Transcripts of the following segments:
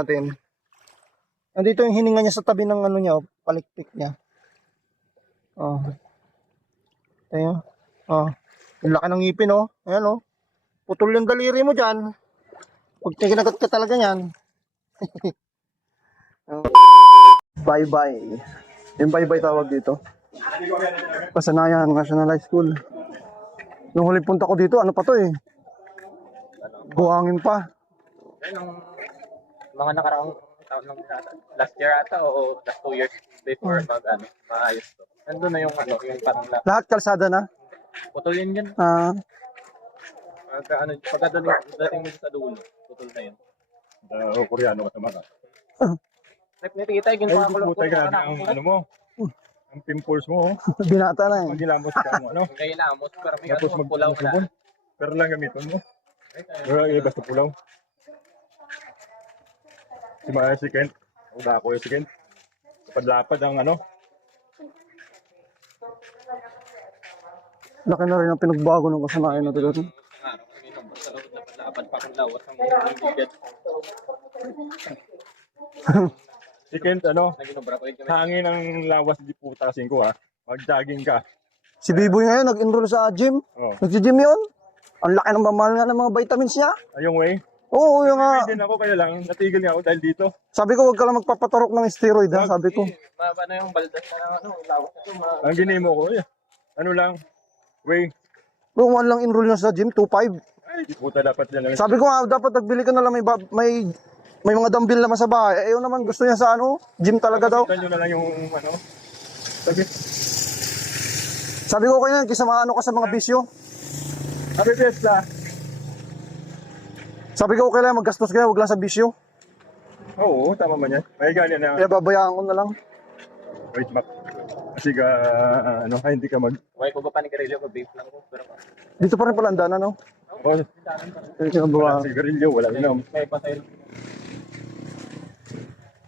natin. Nandito yung hininga niya sa tabi ng ano niya, palikpik niya. Oh. Ayan. Oh. Yung laki ng ngipin, oh. Ayan, oh. Putol yung daliri mo dyan. Pag kinagat ka talaga yan. Bye-bye. Yung bye-bye tawag dito. Pasanayan National High School. Nung huli punta ko dito, ano pa to eh. Buhangin pa. Yan ang mga nakaraang taon ng last year ata o last 2 years before maayos to. Nandun na yung yung parang Lahat kalsada na. putol yun yan. Pagdating mo sa dulo, putol na yun. Koreano ka sa mga. Nakikita yung pakakulong Butay ka ang ano mo. Ang pimples mo. Binata na eh. Pag nilamos ka mo, ano? Kaya lamos, pero may Tapos pulaw na. Pero lang gamitin mo. Wala yung basta pulaw. Si Maya si Kent. Uda ako yung si Kent. Lapad-lapad ang ano. Laki na rin ang pinagbago ng kasanayan na talaga. Lapad pa kang lawas ang bigyan. Si Kent, ano? Hangin ang lawas di puta kasing ko ha. Mag-jogging ka. Si Biboy ngayon nag-enroll sa gym. Oh. Nag-gym yun. Ang laki ng mamahal nga ng mga vitamins niya. Ayong way. Oo, yung nga. Din ako kaya lang. Natigil niya ako dahil dito. Sabi ko, wag ka lang magpapaturok ng steroid ha. Sabi ko. Paano yung baldas na lawas ito? Ang ginimo ko, ano lang. Way. Kung one lang enroll niya sa gym, 2.5. Ay, di puta dapat yan lang. Sabi ko nga, dapat nagbili ka na lang may mga dumbbell naman sa bahay. Ayaw naman, gusto niya sa ano, gym talaga daw. Kita nyo na lang yung ano. Sabi ko kaya, kisa maano ka sa mga bisyo. Happy Fiesta. Sabi ko kailangan maggastos kayo, wag lang sa bisyo. Oo, tama man yan. May ganyan na. Kaya babayaan ko na lang. Wait back. Kasi hindi ka mag... Huwag ko pa ni Garillo, mag-vape lang ko. Pero Dito pa rin pala ang daan, ano? Oh, Wala sigarilyo, wala inom. may patay.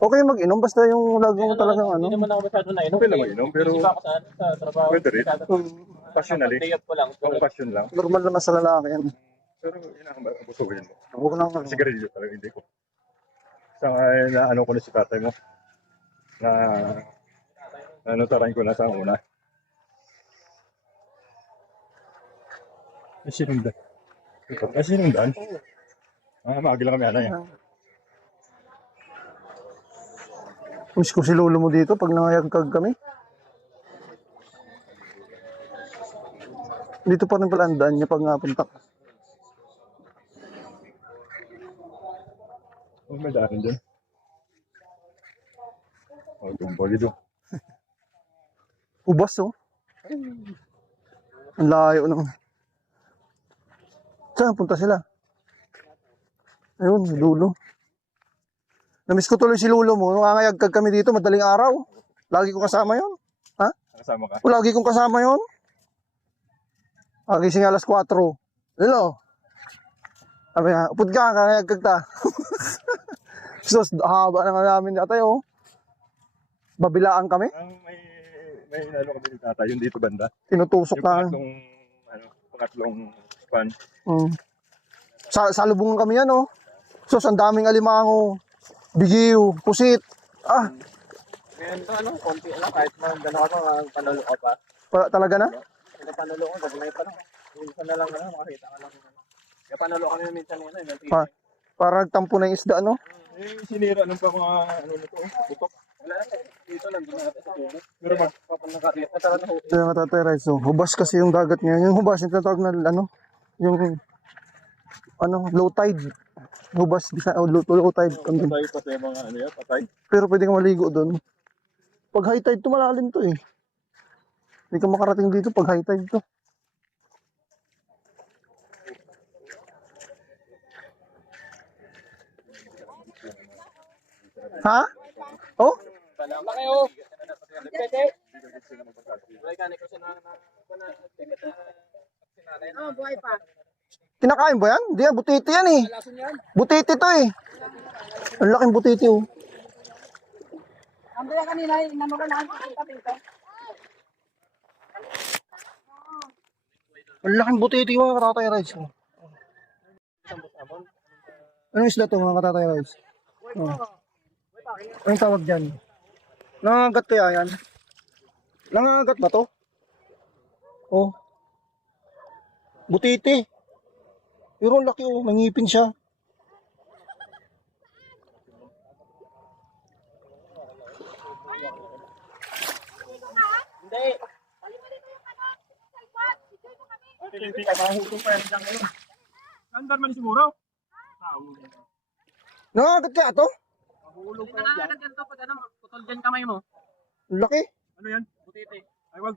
Okay mag-inom, basta yung lagi mo talagang ano. Hindi naman ako masyado na inom. Okay lang mag-inom, pero Kasi ako sa trabaho. pwede rin. Passionally. Day off ko lang. Kung passion lang. Normal naman sa lalaki yan. Pero yun ang abusuhin mo. Huwag lang ano. Sigarilyo talaga, hindi ko. Sa na ano ko na si tatay mo. Na tarayin ko na sa una. Ay, sinundan. Ay, sinundan? Maagi lang kami anay. Miss ko si lolo mo dito pag nangayagkag kami. Dito pa rin pala ang daan niya pag napunta. Oh, may daan dyan. Oh, tumbali doon. Ubas oh. Ang layo naman. Saan punta sila? Ayun, si Lulo. Namiss ko tuloy si Lulo mo. Nung nangayagkag kami dito, madaling araw. Lagi kong kasama yon. Ha? Kasama ka? O, lagi kong kasama yon. Gising alas 4. Lilo. Sabi nga, upod ka, nangayagkag ta. Sus, haba na nga namin yata oh. Babilaan kami. May inalo kami ni tatay, yung dito banda. Tinutusok na. Pangatlong span. Salubungan kami yan oh. Sus, ang daming alimango. Bigiw, pusit. Ngayon to, konti lang. Kahit gano'n ka panulo ka pa. Talaga na? Panulo ko, gagawin pa lang. Minsan na lang, makakita ka lang. Kaya panulo kami minsan yun. Para nagtampo na yung isda, no? Sinira nung pa mga nito, putok. Wala na, dito lang, doon natin sa dulo. Pero Papanakariya, matara na ho. Kaya nga tatay Rai, so hubas kasi yung dagat ngayon. Yung hubas, yung tatawag na yung low tide. Hubas, low tide. patay pa sa mga patay. Pero pwede ka maligo doon. Pag high tide to, malalim to eh. Hindi ka makarating dito pag high tide to. Ha? Oh? Palama kayo. Pwede. Wala ka na kasi na buhay pa. Kinakain ba yan? Hindi yan, butiti yan eh. Butiti to eh. Ang laking butiti oh. Ang bila kanina, inano ka lang dito. Ang laking butiti mga katatay rice oh. Anong isla to mga katatay rice? Oh. Anong tawag dyan? Nangangagat kaya yan? Nangangagat ba to? Oh. Butiti. Pero ang laki oh, nangipin siya. Hindi. Hindi ka mahutong pa yan lang ngayon. Andar man siguro. Nangangagat kaya to? Hindi ka nakakagad yan to pag ano, putol dyan kamay mo. Ang laki. Ano yan? Butiti. Ay, wag.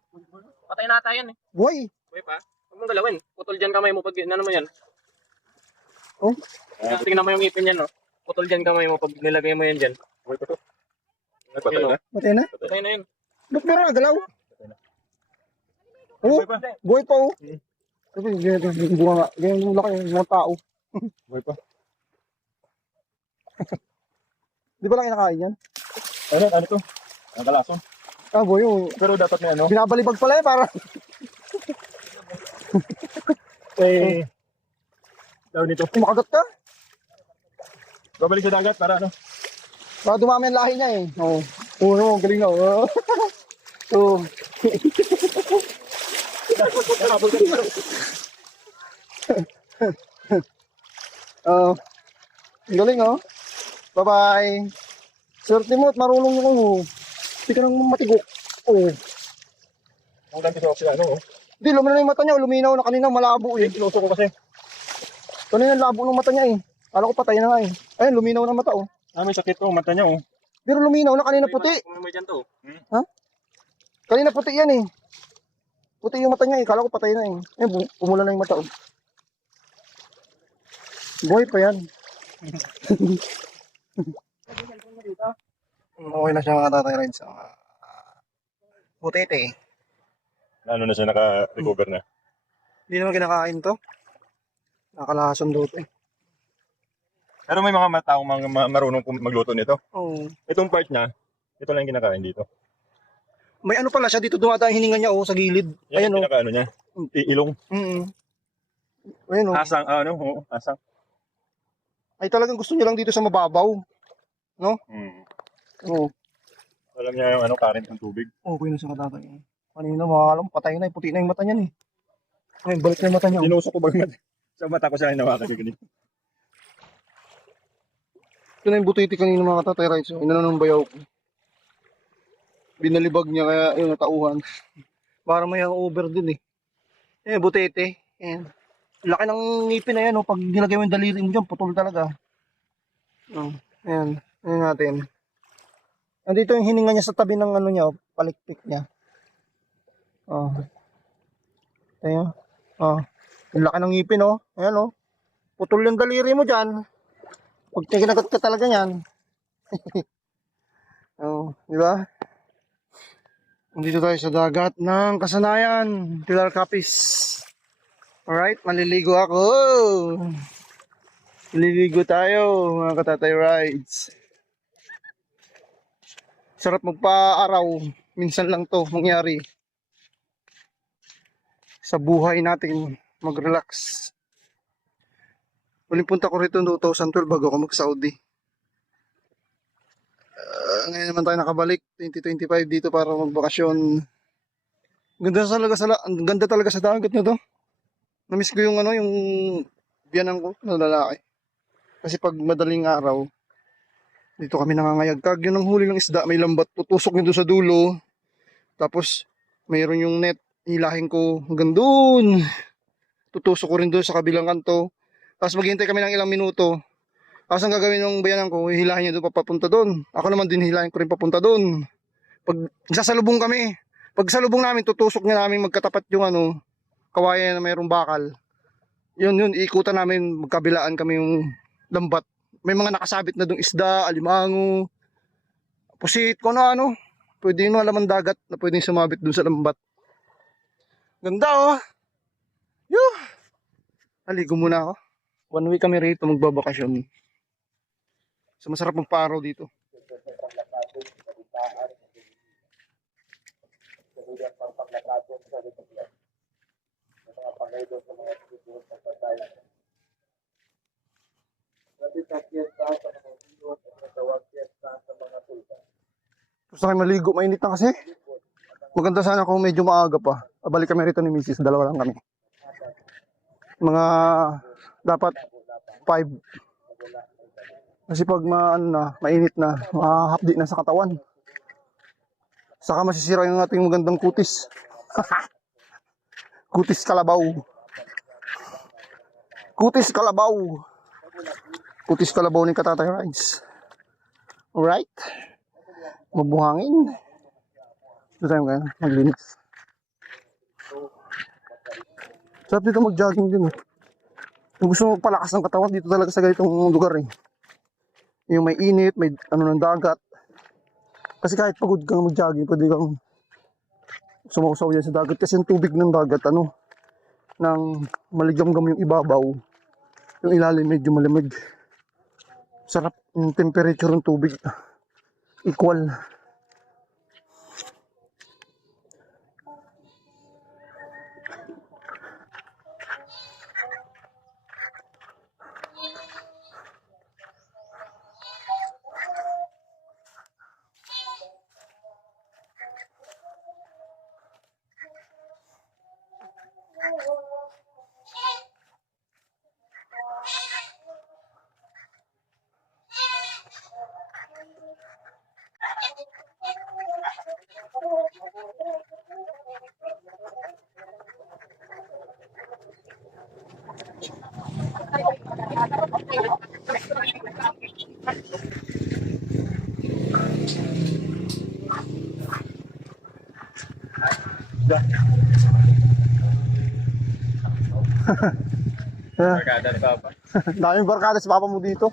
Patay na tayo yan eh. Buhay. Buhay pa? Huwag mong galawin. Putol dyan kamay mo pag ano mo yan. Oh. Tingnan mo yung ngipin yan, no? Putol dyan kamay mo pag nilagay mo yan dyan. Buhay pa to. Nagpatay na? Patay na? Patay na yun. Ba't meron nagalaw? Oh, Buhay pa. buhay pa oh. Sabi, ganyan yung bunga nga. Ganyan yung laki ng mga tao. Buhay pa. Di ba lang kinakain yan? Ano to? Ang kalason. Ah, boy, oh. Pero dapat may ano. Binabalibag pala eh, para. Eh. Daw nito. Makagat ka. Babalik sa dagat para ano. Para dumami ang lahi niya eh. Oo. Oo, no, galing na. Oo. Oo. Galing oh. Bye-bye. Swerte mo at marunong yung oh. Hindi ka nang matigok. Oo. Ang ganti sa sila ano. Hindi, luminaw na yung mata niya. Luminaw na kanina malabo eh. Pinuso ko kasi. Kanina labo ng mata niya eh. Kala ko patay na nga eh. Ayun, luminaw na mata oh. May sakit to. Mata niya oh. Pero luminaw na kanina puti. Kung may dyan to. Kanina puti yan eh. Puti yung mata niya eh. Kala ko patay na eh. Ayun, pumula na yung mata oh. Buhay pa yan. Okay na siya mga tatay rides. Putete. Ano na siya naka-recover na. Hindi naman kinakain to. Nakalason doon eh. Pero may mga taong marunong magluto nito. Oo. Itong part niya, ito lang yung kinakain dito. May ano pala siya dito dumadaan yung hininga niya oh sa gilid. Yan Ayan yung oh. kinakaano niya. Ilong. Ayan oh. Asang, ano, asang. Ay talagang gusto niya lang dito sa mababaw. Oo. Alam niya yung ano, current ng tubig. Okay na siya katatay. Kanina makakalam patay na. Puti na yung mata niya eh. Ay, balik na yung mata niya. Oh. Tinusok ko ba sa mata ko siya hinawakan yung ganito. Ito na yung butiti kanina mga katatay rides. So, inano ng bayaw ko. Binalibag niya kaya yung natauhan. Para may over din eh. Eh, butiti. Ayan. Laki ng ngipin na yan. Oh. Pag nilagay mo yung daliri mo dyan, putol talaga. Oh. Ayan. Ayan natin. Andito yung hininga niya sa tabi ng ano niya. Oh. Palikpik niya. Oh. Ayan. Oh. Yung laki ng ngipin oh. Ayan oh. Putol yung daliri mo dyan. Pag kinagat ka talaga yan. Oh, di ba? Nandito tayo sa dagat ng Kasanayan, Pilar Capiz. Alright, maliligo ako. Maliligo tayo, mga katatay rides. Sarap magpa-araw. Minsan lang to mangyari. Sa buhay natin, mag-relax. Huling punta ko rito noong 2012 bago ako mag-Saudi. Ngayon naman tayo nakabalik 2025 dito para magbakasyon. Ganda talaga sa dagat na to. Namiss ko yung ano, yung biyanan ko na lalaki. Kasi pag madaling araw, dito kami nangangayagkag. Yun ang huli ng isda, may lambat. Tutusok nyo doon sa dulo. Tapos, mayroon yung net. Hilahin ko hanggang doon. Tutusok ko rin doon sa kabilang kanto. Tapos maghihintay kami ng ilang minuto. Tapos ang gagawin ng bayanan ko, hihilahin niya doon papunta doon. Ako naman din hihilahin ko rin papunta doon. Pag sasalubong kami, pag salubong namin, tutusok niya namin magkatapat yung ano, kawayan na mayroong bakal. Yun, iikutan namin, magkabilaan kami yung lambat. May mga nakasabit na doong isda, alimango, pusit, kung ano. Pwede yung mga laman dagat na pwedeng sumabit doon sa lambat. Ganda oh. Yuh! Aligo muna ako. 1 week kami rito magbabakasyon. So masarap magpa-araw dito. Gusto kayo maligo, mainit na kasi. Maganda sana kung medyo maaga pa. Balik kami rito ni Mrs. Dalawa lang kami. Mga dapat 5. Kasi pag mainit na, mahapdi na sa katawan. Saka masisira yung ating magandang kutis. Kutis kalabaw. Kutis kalabaw. Kutis kalabaw ni Katatay Rides. Alright. Mabuhangin. Ito tayo ngayon, maglinis. Sarap dito mag-jogging din. Kung gusto mo magpalakas ng katawan, dito talaga sa ganitong lugar eh. Yung may init, may ng dagat. Kasi kahit pagod kang mag-jogging, pwede kang sumausaw yan sa dagat. Kasi yung tubig ng dagat, nang maligamgam yung ibabaw, yung ilalim medyo malamig. Sarap yung temperature ng tubig. Equal. Barkada ni Papa. Daming barkada sa papa mo dito.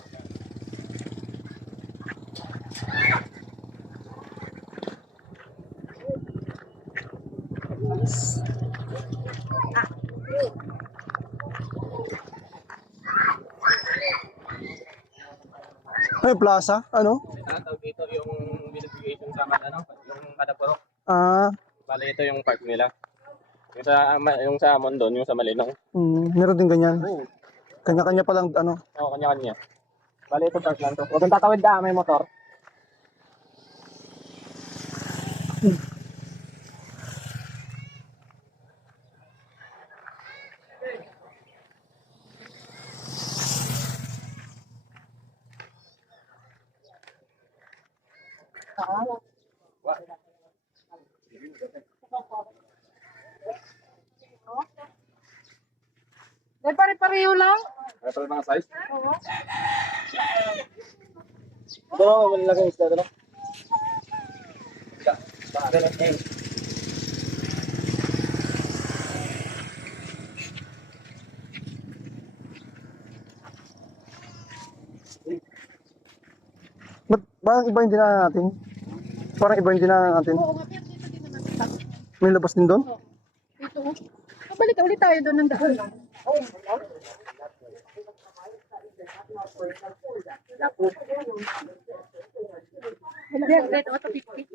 Ay, plaza? Ano? Tinatawag dito yung beautification sa yung Kadapurok. Ah, Bale, ito yung park nila. Yung sa Amon doon, yung sa Malinong. meron din ganyan. Oo. Kanya-kanya palang Oo, kanya-kanya. Bale, ito park lang to. Huwag kang tatawid may motor. May pare-pareho lang. Ano pala mga size? Ito na, malalaking isda ito na. Ba't parang iba yung dinaanan natin? Parang iba yung dinaanan natin. Oo, nga, dito din naman sa May labas din doon? dito. Balik ulit tayo doon ng daan. Yan, red auto 50.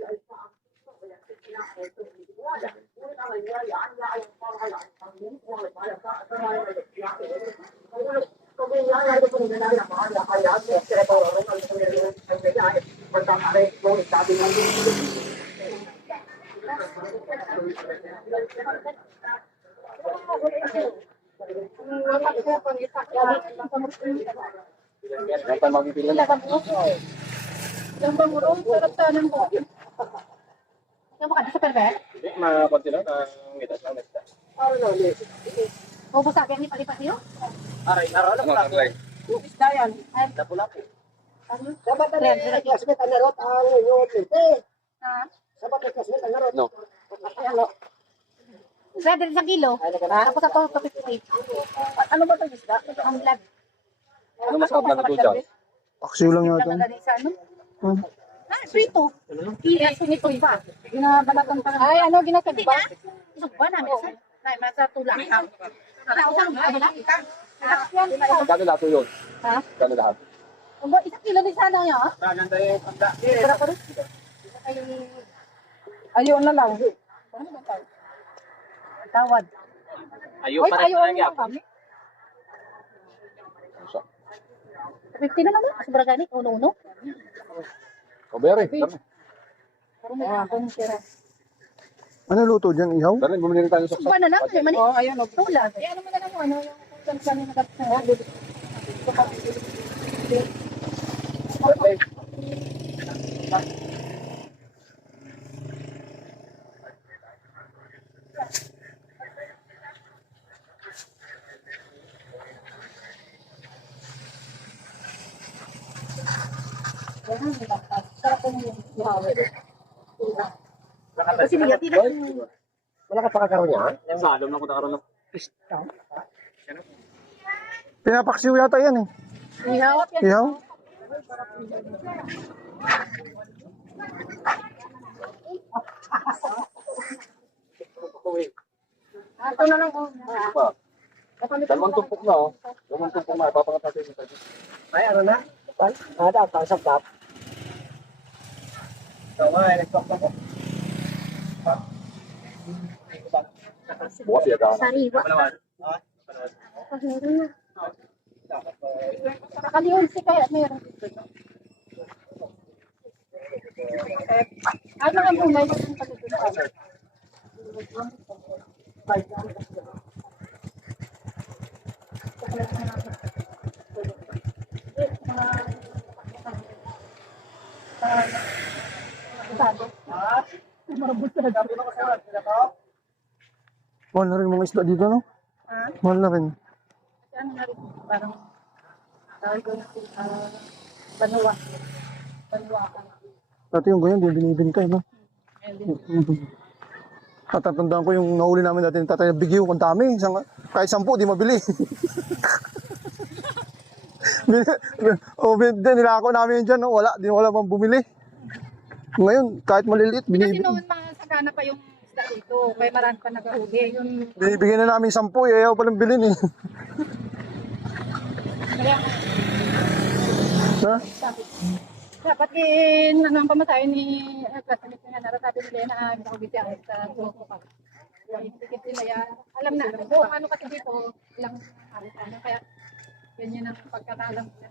Yan pa magpipili na. Yung bangurong, sarap tanan ko. Yung maka sa perver? Hindi, makonti lang. Ngitas lang isda. O busabi ang ipalipat niyo? Aray, araw lang pula. Yung isda yan. Ay, Pula. ano? Sabat na rin, klasmet ang narot ang yun. Ha? Sabat na klasmet ang narot. No. Ano? Sa din sa kilo. Tapos sa to 58. Ano ba 'tong isda? Ang lag. Ano mas kaplan ito dyan? Paksiw lang Lang yata. na sa ano? Hmm. Ah, sweeto. Iya, sunito pa. Ginabalatan pa. Ay, ano ginatagba? Sugba namin sa. Nay, masa tulang. Nausan mo ba? Magkano lahat yun? Ha? Magkano lahat? Ang ba isang kilo din sana niya? Maganda yung pagda. Para pa rin. Ayun na lang. Tawad. Ayaw Ay, pa rin ayun na lang kami. 50 na lang ba? Sobra gani, uno-uno. Obere. Parang may ako ng tira. Ano luto dyan, ihaw? Dali, bumili rin tayo sa Suba na lang. Oo, ayun. Tulad. Eh, ano mo na lang mo, ano yung kung saan yung nagkakasaya. Kasi niya, tidak. Wala ka pa kakaroon niya? Sa alam na ko nakaroon ng Pinapaksiw yata yan eh. Ihaw. Ihaw? Ito na lang. dalawang tumpok na, oh. Dalawang tumpok na, papakatatin mo tayo. Ay, ano na? Ada, pasok tap. Bukas siya ka. Sariwa. Nakaliyon si kaya meron. Ano ang bunay ng pagkakas? Mahal na rin mga isda dito, no? Mahal na rin. Ano na rin, parang tawag ko yung banwa. Banwa ka. Dati yung ganyan, di binibintay, no? Natatandaan ko yung nahuli namin dati ng tatay na bigyo, ang dami. Kahit 10, di mabili. Nilako namin dyan, no? Wala pang bumili. Ngayon, kahit maliliit, Kasi noon masagana pa yung isda dito, kaya marami pa nagahuli. Yung binibigyan na namin 10, ayaw pa lang bilhin eh. kaya Ha? dapat din ano ang pamasahe ni classmate niya na sabi nila na nakabiti ako sa grupo pa. Yung ticket nila yan. Alam na, kung ano kasi dito, ilang araw ano, kaya ganyan ang pagkatalam nila.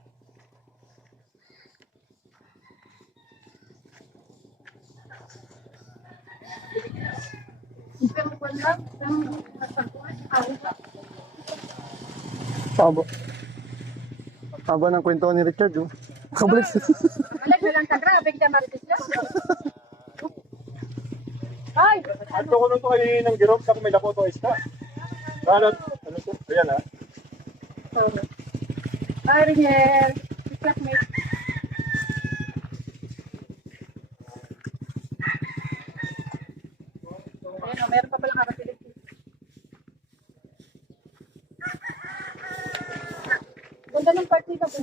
Pero wala, ang Haba. Haba ng kwento ni Richard, oh. Kabalik. Alag na lang ka, grabe kita maritis lang. Ay! Ito ko nung ito kayo ng girop, tapos may dako ito isda. Ano to? Ayan, ha? Ay, Rinel! Classmate. Ayan o, meron pa palang kakapilit. Ganda ng party ka po.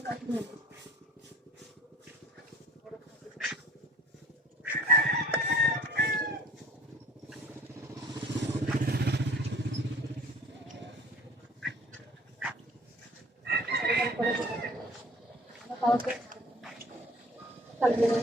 Ano tawag ko? Salmo.